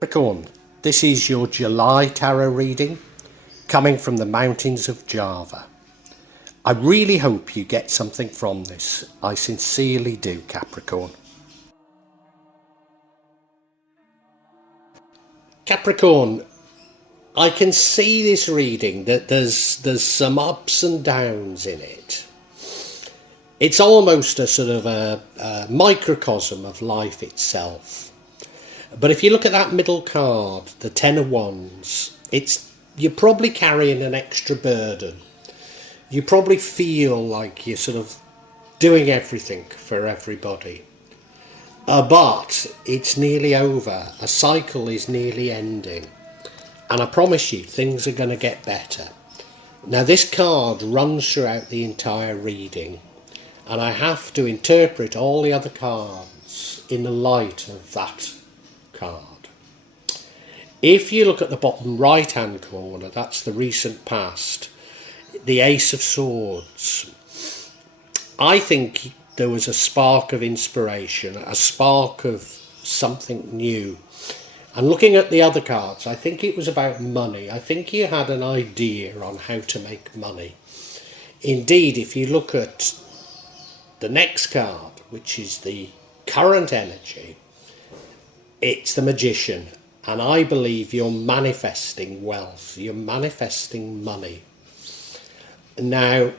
Capricorn, this is your July tarot reading coming from the mountains of Java. I really hope you get something from this. I sincerely do, Capricorn. Capricorn, I can see this reading that there's some ups and downs in it. It's almost a sort of a microcosm of life itself. But if you look at that middle card, the Ten of Wands, you're probably carrying an extra burden. You probably feel like you're sort of doing everything for everybody. But it's nearly over. A cycle is nearly ending. And I promise you, things are going to get better. Now, this card runs throughout the entire reading. And I have to interpret all the other cards in the light of that card. If you look at the bottom right hand corner, that's the recent past, the Ace of Swords. I think there was a spark of inspiration, a spark of something new. And looking at the other cards, I think it was about money. I think you had an idea on how to make money. Indeed, if you look at the next card, which is the current energy, it's the Magician, and I believe you're manifesting wealth, you're manifesting money. Now,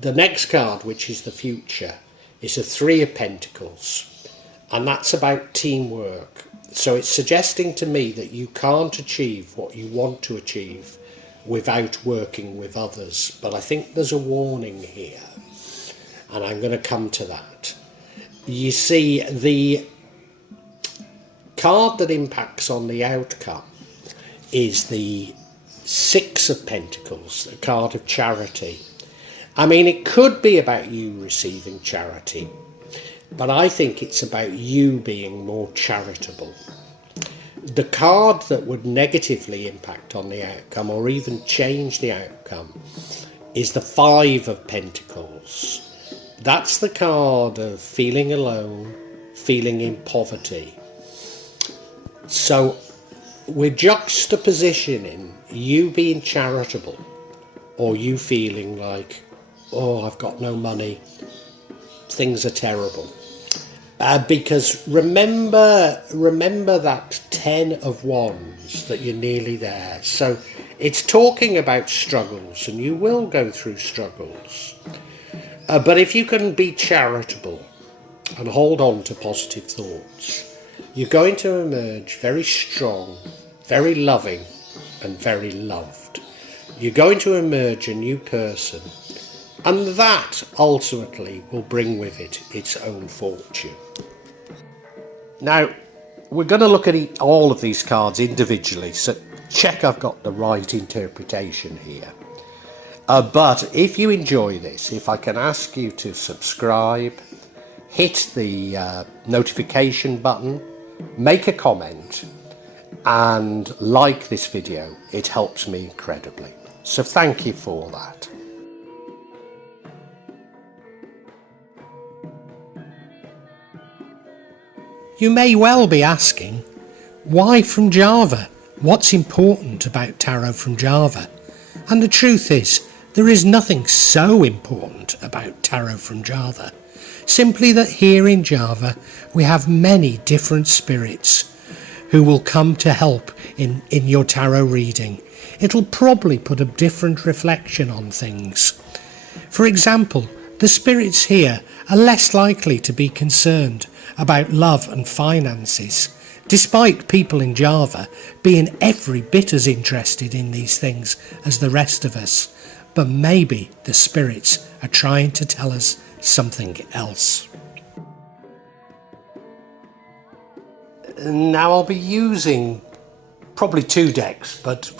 the next card, which is the Future, is the Three of Pentacles, and that's about teamwork. So it's suggesting to me that you can't achieve what you want to achieve without working with others, but I think there's a warning here, and I'm going to come to that. You see, the card that impacts on the outcome is the Six of Pentacles, the card of charity. I mean, it could be about you receiving charity, but I think it's about you being more charitable. The card that would negatively impact on the outcome or even change the outcome is the Five of Pentacles. That's the card of feeling alone, feeling in poverty. So we're juxtapositioning you being charitable or you feeling like, oh, I've got no money, things are terrible. Because remember that Ten of Wands, that you're nearly there. So it's talking about struggles, and you will go through struggles. But if you can be charitable and hold on to positive thoughts, you're going to emerge very strong, very loving, and very loved. You're going to emerge a new person, and that ultimately will bring with it its own fortune. Now, we're going to look at all of these cards individually, so check I've got the right interpretation here. But if you enjoy this, if I can ask you to subscribe, hit the notification button, make a comment, and like this video, it helps me incredibly. So thank you for that. You may well be asking, why from Java? What's important about tarot from Java? And the truth is, there is nothing so important about tarot from Java. Simply that here in Java, we have many different spirits who will come to help in your tarot reading. It'll probably put a different reflection on things. For example, the spirits here are less likely to be concerned about love and finances, despite people in Java being every bit as interested in these things as the rest of us. But maybe the spirits are trying to tell us something else. Now I'll be using probably 2 decks, but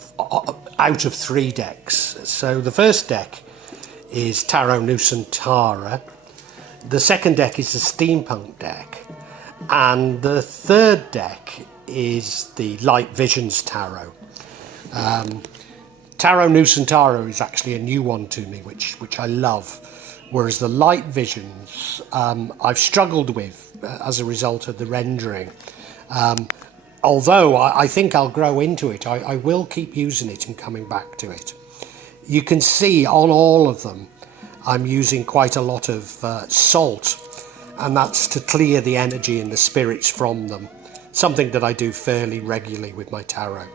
out of 3 decks. So the first deck is Tarot Nusantara, the second deck is the Steampunk deck, and the third deck is the Light Visions Tarot. Tarot Nusantara is actually a new one to me, which I love, whereas the Light Visions I've struggled with as a result of the rendering. although I think I'll grow into it, I will keep using it and coming back to it. You can see on all of them I'm using quite a lot of salt, and that's to clear the energy and the spirits from them, something that I do fairly regularly with my tarot.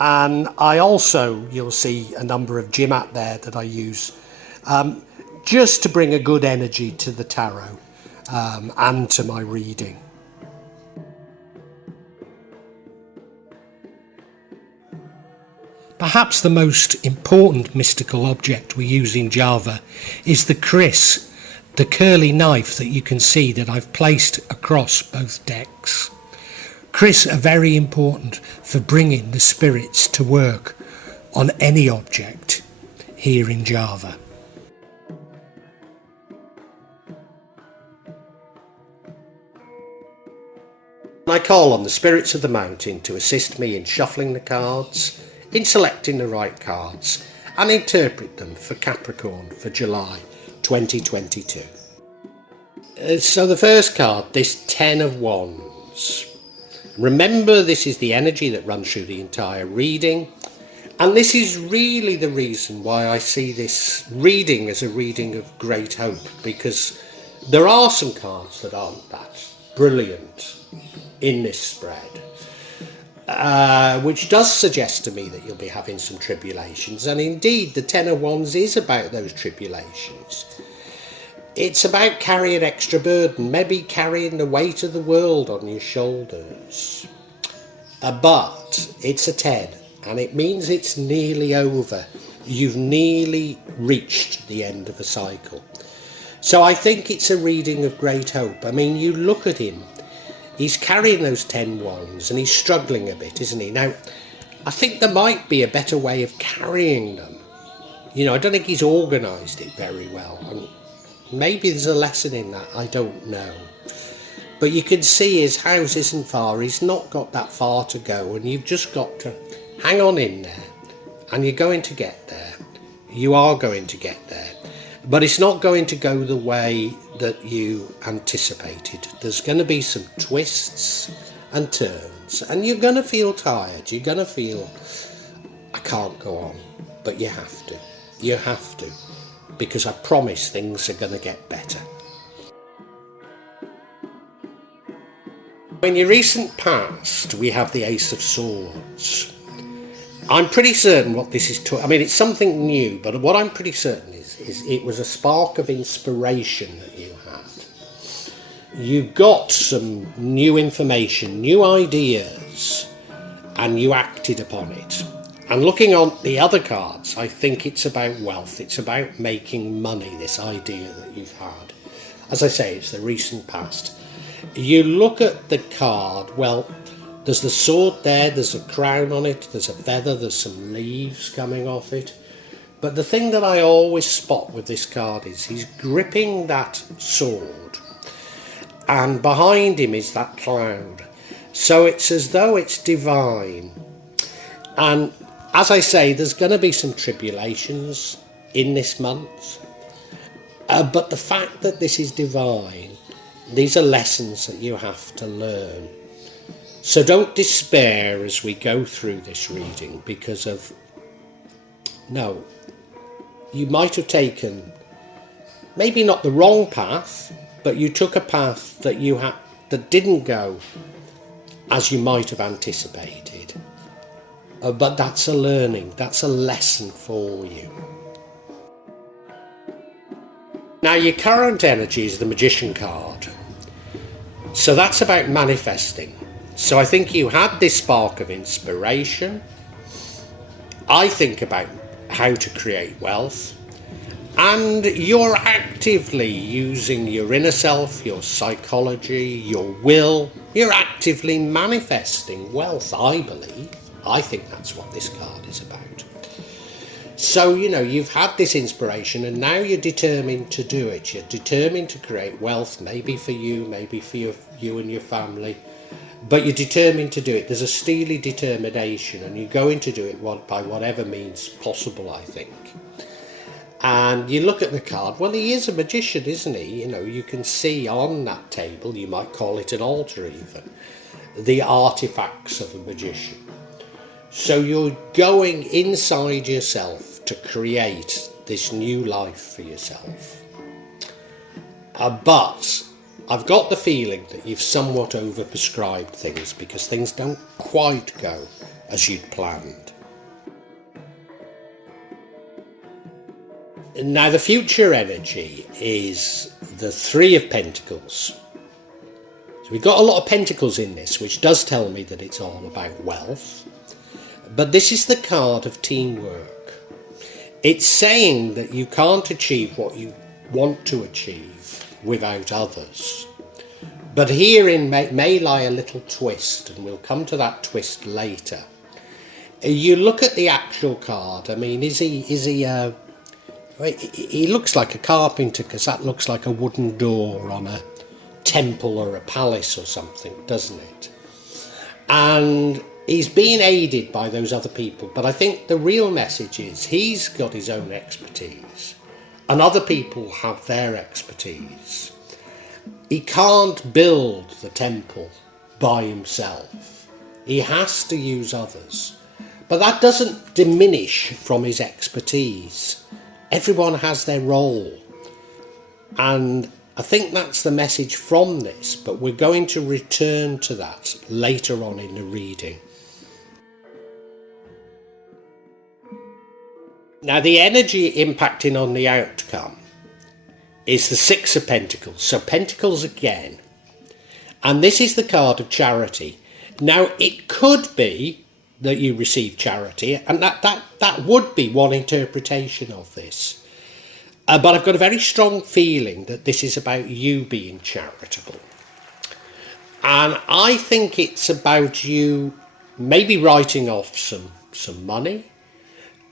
And I also, you'll see a number of Jimat there that I use just to bring a good energy to the tarot and to my reading. Perhaps the most important mystical object we use in Java is the kris, the curly knife that you can see that I've placed across both decks. Kris are very important for bringing the spirits to work on any object here in Java. I call on the spirits of the mountain to assist me in shuffling the cards, in selecting the right cards, and interpret them for Capricorn for July 2022. So the first card, this 10 of Wands. Remember, this is the energy that runs through the entire reading, and this is really the reason why I see this reading as a reading of great hope, because there are some cards that aren't that brilliant in this spread. Which does suggest to me that you'll be having some tribulations, and indeed the 10 of Wands is about those tribulations. It's about carrying extra burden, maybe carrying the weight of the world on your shoulders. But it's a 10, and it means it's nearly over. You've nearly reached the end of a cycle. So I think it's a reading of great hope. I mean, you look at him. He's carrying those 10 wands and he's struggling a bit, isn't he? Now, I think there might be a better way of carrying them. You know, I don't think he's organised it very well. And maybe there's a lesson in that, I don't know. But you can see his house isn't far. He's not got that far to go, and you've just got to hang on in there. And you're going to get there. You are going to get there. But it's not going to go the way that you anticipated. There's going to be some twists and turns, and you're going to feel tired. You're going to feel, I can't go on. But you have to. You have to. Because I promise things are going to get better. In your recent past, we have the Ace of Swords. I'm pretty certain what this is I mean, it's something new, but what I'm pretty certain is it was a spark of inspiration that you had. You got some new information, new ideas, and you acted upon it. And looking on the other cards, I think it's about wealth. It's about making money, this idea that you've had. As I say, it's the recent past. You look at the card, well, there's the sword there, there's a crown on it, there's a feather, there's some leaves coming off it. But the thing that I always spot with this card is he's gripping that sword, and behind him is that cloud. So it's as though it's divine. And as I say, there's going to be some tribulations in this month. But the fact that this is divine, these are lessons that you have to learn. So don't despair as we go through this reading because of, no, you might have taken maybe not the wrong path, but you took a path that that didn't go as you might have anticipated. But that's a learning, that's a lesson for you. Now your current energy is the Magician card. So that's about manifesting. So I think you had this spark of inspiration. I think about how to create wealth. And you're actively using your inner self, your psychology, your will. You're actively manifesting wealth, I believe. I think that's what this card is about. So, you know, you've had this inspiration and now you're determined to do it. You're determined to create wealth, maybe for you, maybe for you and your family. But you're determined to do it. There's a steely determination and you're going to do it by whatever means possible, I think. And you look at the card, well, he is a magician, isn't he? You know, you can see on that table, you might call it an altar even. the artifacts of a magician. So you're going inside yourself to create this new life for yourself. But I've got the feeling that you've somewhat overprescribed things because things don't quite go as you'd planned. Now the future energy is the Three of Pentacles. So we've got a lot of pentacles in this, which does tell me that it's all about wealth. But this is the card of teamwork. It's saying that you can't achieve what you want to achieve without others. But herein may lie a little twist, and we'll come to that twist later. You look at the actual card. I mean, he looks like a carpenter, because that looks like a wooden door on a temple or a palace or something, doesn't it? And he's being aided by those other people, but I think the real message is he's got his own expertise and other people have their expertise. He can't build the temple by himself. He has to use others. But that doesn't diminish from his expertise. Everyone has their role. And I think that's the message from this, but we're going to return to that later on in the reading. Now, the energy impacting on the outcome is the Six of Pentacles. So Pentacles again. And this is the card of charity. Now, it could be that you receive charity, and that would be one interpretation of this. But I've got a very strong feeling that this is about you being charitable. And I think it's about you maybe writing off some money,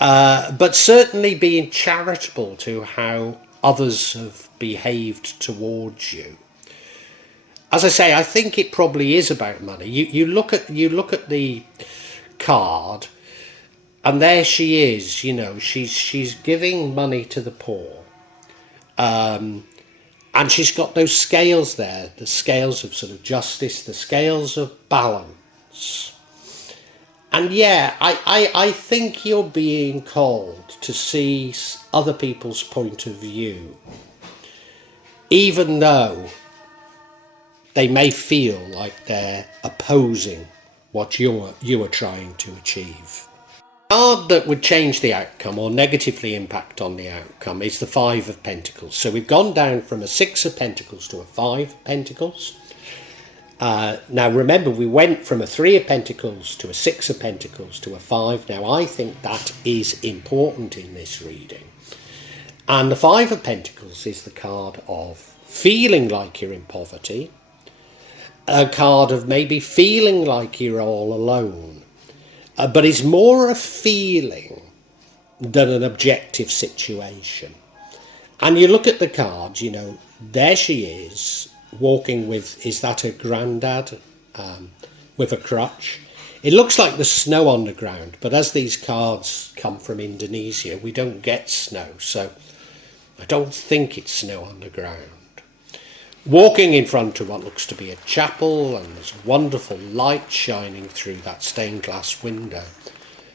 but certainly being charitable to how others have behaved towards you. As I say, I think it probably is about money. You look at the card, and there she is. You know, she's giving money to the poor, and she's got those scales there, the scales of sort of justice, the scales of balance. And yeah, I think you're being called to see other people's point of view, even though they may feel like they're opposing what you are trying to achieve. The card that would change the outcome or negatively impact on the outcome is the Five of Pentacles. So we've gone down from a Six of Pentacles to a Five of Pentacles. Now remember, we went from a Three of Pentacles to a Six of Pentacles to a Five. Now I think that is important in this reading. And the Five of Pentacles is the card of feeling like you're in poverty, a card of maybe feeling like you're all alone, but it's more a feeling than an objective situation. And you look at the card, you know, there she is, walking with, is that her granddad, with a crutch? It looks like there's snow on the ground, but as these cards come from Indonesia, we don't get snow, so I don't think it's snow on the ground. Walking in front of what looks to be a chapel, and there's wonderful light shining through that stained glass window.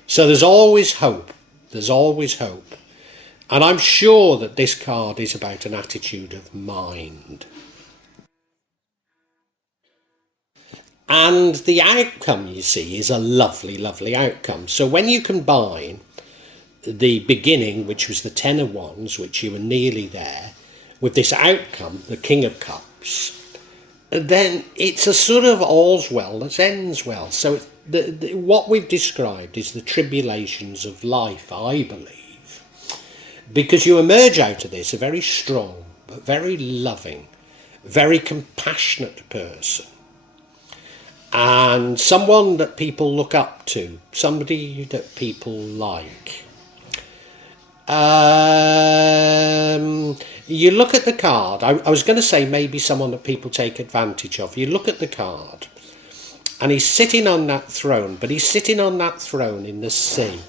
So there's always hope. There's always hope. And I'm sure that this card is about an attitude of mind. And the outcome, you see, is a lovely, lovely outcome. So when you combine the beginning, which was the Ten of Wands, which you were nearly there, with this outcome, the King of Cups, then it's a sort of all's well that ends well. So what we've described is the tribulations of life, I believe, because you emerge out of this a very strong, but very loving, very compassionate person, and someone that people look up to, somebody that people like. You look at the card, I was going to say maybe someone that people take advantage of. You look at the card, and he's sitting on that throne, but he's sitting on that throne in the sea,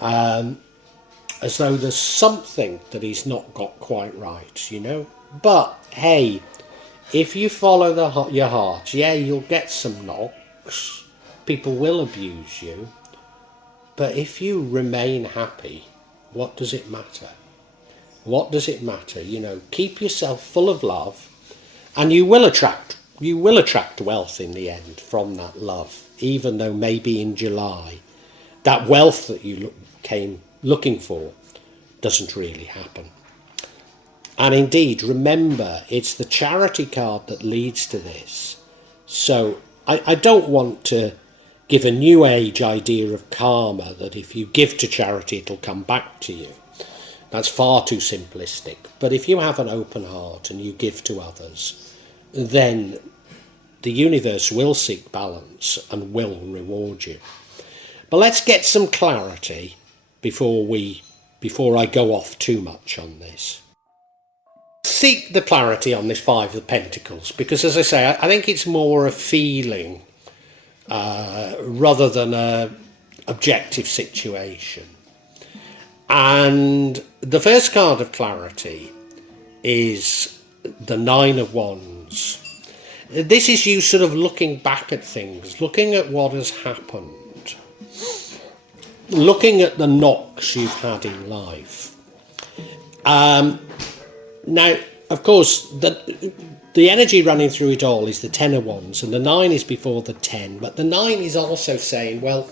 as though there's something that he's not got quite right, you know. But hey, if you follow your heart, yeah, you'll get some knocks. People will abuse you. But if you remain happy, what does it matter? What does it matter? You know, keep yourself full of love, and you will attract wealth in the end from that love, even though maybe in July that wealth that you came looking for doesn't really happen. And indeed, remember, it's the charity card that leads to this. So I don't want to give a new age idea of karma, that if you give to charity it'll come back to you. That's far too simplistic. But if you have an open heart and you give to others, then the universe will seek balance and will reward you. But let's get some clarity before I go off too much on this. Seek the clarity on this Five of Pentacles, because as I say, I think it's more a feeling rather than a objective situation. And the first card of clarity is the Nine of Wands. This is you sort of looking back at things, looking at what has happened, looking at the knocks you've had in life. Now, of course, the energy running through it all is the Ten of Wands, and the 9 is before the 10, but the 9 is also saying, well,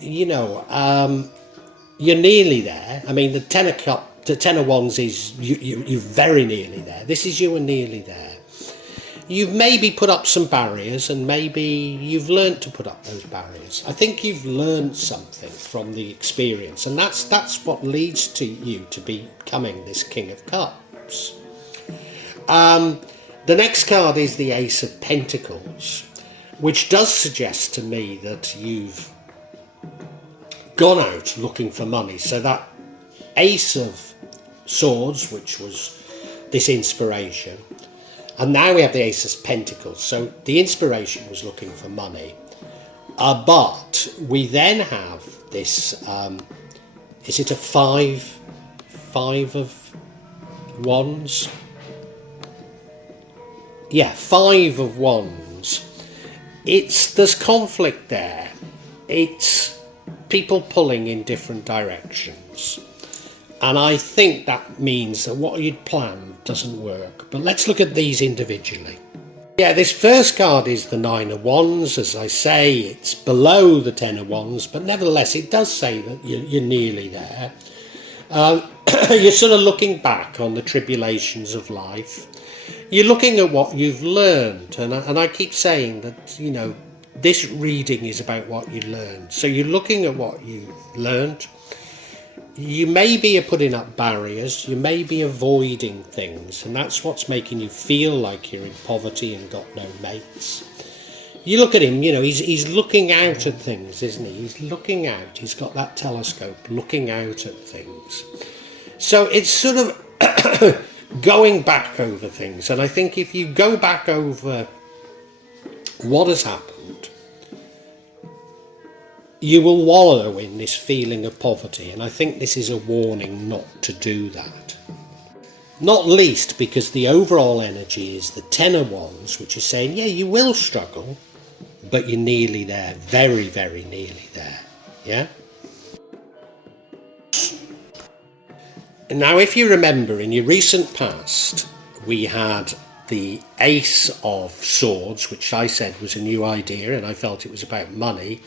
you know, you're nearly there. I mean, the Ten of Wands is you're very nearly there. This is you are nearly there. You've maybe put up some barriers, and maybe you've learnt to put up those barriers. I think you've learned something from the experience, and that's what leads to you to becoming this King of Cups. The next card is the Ace of Pentacles, which does suggest to me that you've gone out looking for money. So that Ace of Swords, which was this inspiration, and now we have the Ace of Pentacles. So the inspiration was looking for money, but we then have this. Is it a five of Wands? Yeah, Five of Wands. There's conflict there. It's people pulling in different directions. And I think that means that what you'd planned doesn't work. But let's look at these individually. Yeah, this first card is the Nine of Wands. As I say, it's below the Ten of Wands, but nevertheless it does say that you're nearly there. You're sort of looking back on the tribulations of life. You're looking at what you've learned, and I keep saying that, you know, this reading is about what you learned. So you're looking at what you've learned. You maybe are putting up barriers, you may be avoiding things, and that's what's making you feel like you're in poverty and got no mates. You look at him, you know, he's looking out at things, isn't he? He's looking out, he's got that telescope looking out at things. So it's sort of going back over things, and I think if you go back over what has happened, you will wallow in this feeling of poverty, and I think this is a warning not to do that. Not least because the overall energy is the Ten of Wands, which is saying, yeah, you will struggle, but you're nearly there, very, very nearly there, yeah? Now, if you remember, in your recent past, we had the Ace of Swords, which I said was a new idea, and I felt it was about money.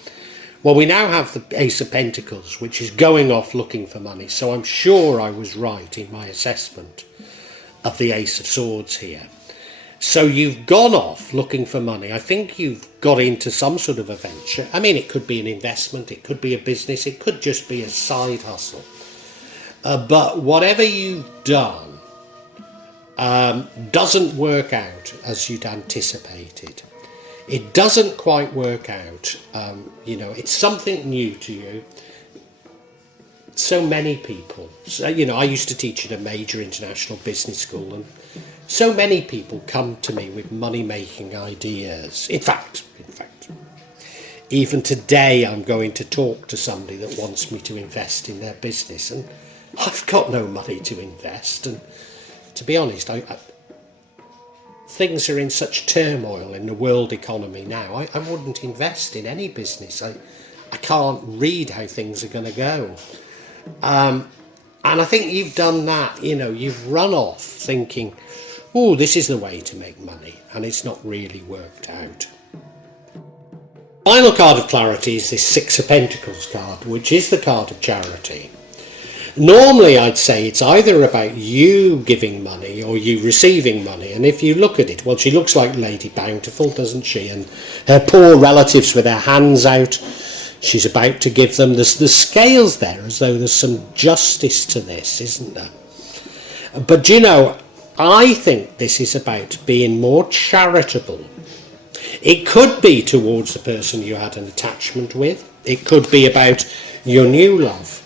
Well, we now have the Ace of Pentacles, which is going off looking for money. So I'm sure I was right in my assessment of the Ace of Swords here. So you've gone off looking for money. I think you've got into some sort of a venture. I mean, it could be an investment, it could be a business, it could just be a side hustle. But whatever you've done doesn't work out as you'd anticipated. It doesn't quite work out. You know, it's something new to you. So many people, you know, I used to teach at a major international business school, and so many people come to me with money-making ideas. In fact, even today I'm going to talk to somebody that wants me to invest in their business, and I've got no money to invest. And to be honest, things are in such turmoil in the world economy now. I wouldn't invest in any business. I can't read how things are going to go. And I think you've done that, you've run off thinking, oh, this is the way to make money, and it's not really worked out. Final card of clarity is this Six of Pentacles card, which is the card of charity. Normally I'd say it's either about you giving money or you receiving money, and if you look at it, well, she looks like Lady Bountiful, doesn't she? And her poor relatives with their hands out, she's about to give them. There's the scales there, as though there's some justice to this, isn't there? But I think this is about being more charitable. It could be towards the person you had an attachment with. It could be about your new love.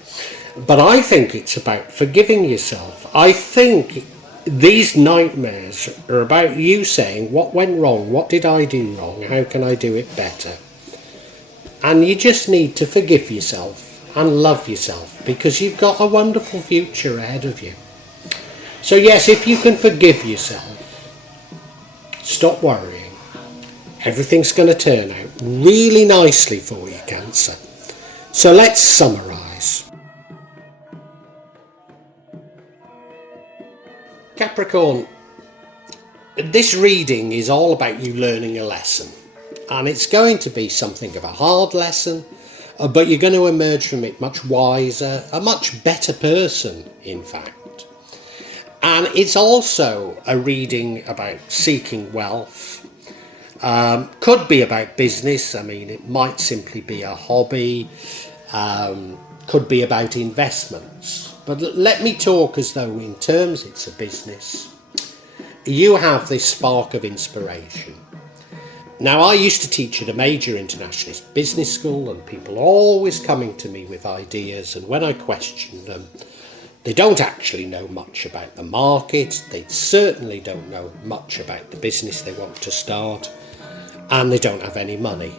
But I think it's about forgiving yourself. I think these nightmares are about you saying, what went wrong? What did I do wrong? How can I do it better? And you just need to forgive yourself and love yourself, because you've got a wonderful future ahead of you. So yes, if you can forgive yourself, stop worrying. Everything's going to turn out really nicely for you, Cancer. So let's summarise. Capricorn, this reading is all about you learning a lesson. And it's going to be something of a hard lesson, but you're going to emerge from it much wiser, a much better person, in fact. And it's also a reading about seeking wealth. Could be about business. I mean, it might simply be a hobby. Could be about investments. But let me talk as though in terms it's a business. You have this spark of inspiration. Now, I used to teach at a major internationalist business school, and people always coming to me with ideas, and when I questioned them, they don't actually know much about the market, they certainly don't know much about the business they want to start, and they don't have any money.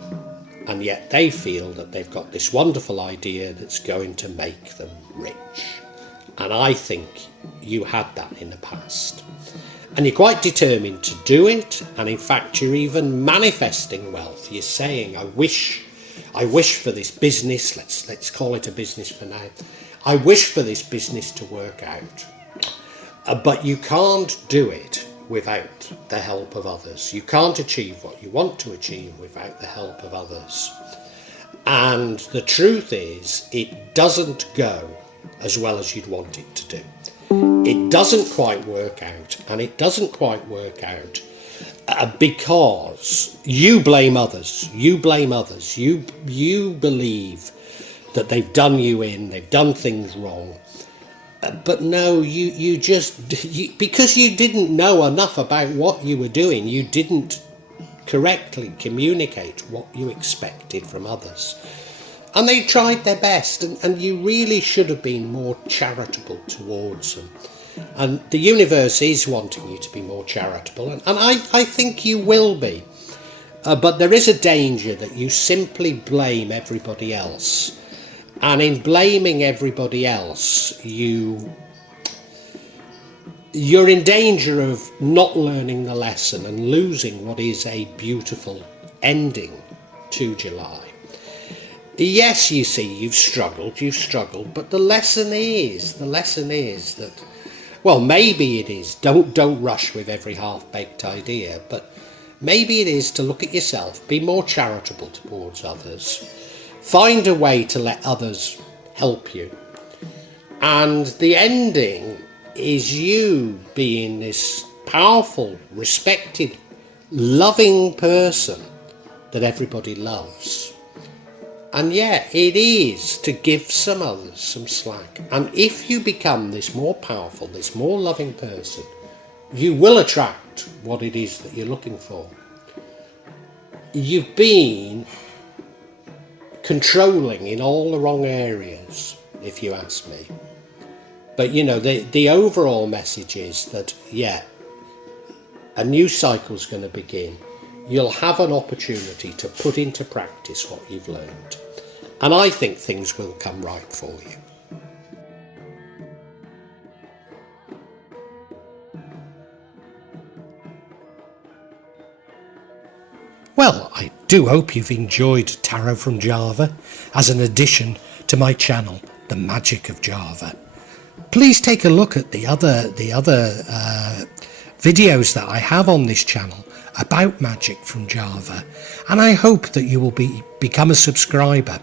And yet they feel that they've got this wonderful idea that's going to make them rich. And I think you had that in the past. And you're quite determined to do it, and in fact you're even manifesting wealth. You're saying, I wish for this business, let's call it a business for now. I wish for this business to work out. But you can't do it without the help of others. You can't achieve what you want to achieve without the help of others. And the truth is, it doesn't go as well as you'd want it to do. It doesn't quite work out, and it doesn't quite work out because you blame others. You blame others. You believe that they've done you in, they've done things wrong. But no, you because you didn't know enough about what you were doing, you didn't correctly communicate what you expected from others. And they tried their best, and you really should have been more charitable towards them. And the universe is wanting you to be more charitable, and I think you will be. But there is a danger that you simply blame everybody else. And in blaming everybody else, you're in danger of not learning the lesson and losing what is a beautiful ending to July. Yes, you see, you've struggled, but the lesson is that, well, maybe it is, don't rush with every half-baked idea, but maybe it is to look at yourself, be more charitable towards others, find a way to let others help you. And the ending is you being this powerful, respected, loving person that everybody loves. And yet it is to give some others some slack. And if you become this more powerful, this more loving person, you will attract what it is that you're looking for. You've been controlling in all the wrong areas, if you ask me. But the overall message is that, a new cycle's going to begin. You'll have an opportunity to put into practice what you've learned. And I think things will come right for you. Well, I do hope you've enjoyed Tarot from Java as an addition to my channel, The Magic of Java. Please take a look at the other videos that I have on this channel about magic from Java, and I hope that you will become a subscriber.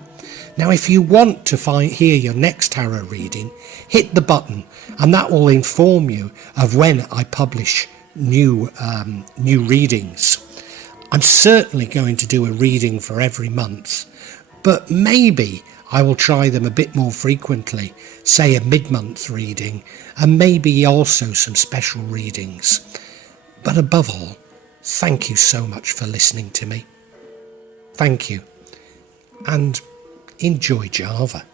Now, if you want to hear your next tarot reading, hit the button, and that will inform you of when I publish new readings. I'm certainly going to do a reading for every month, but maybe I will try them a bit more frequently, say a mid-month reading, and maybe also some special readings. But above all, thank you so much for listening to me. Thank you, and enjoy Java.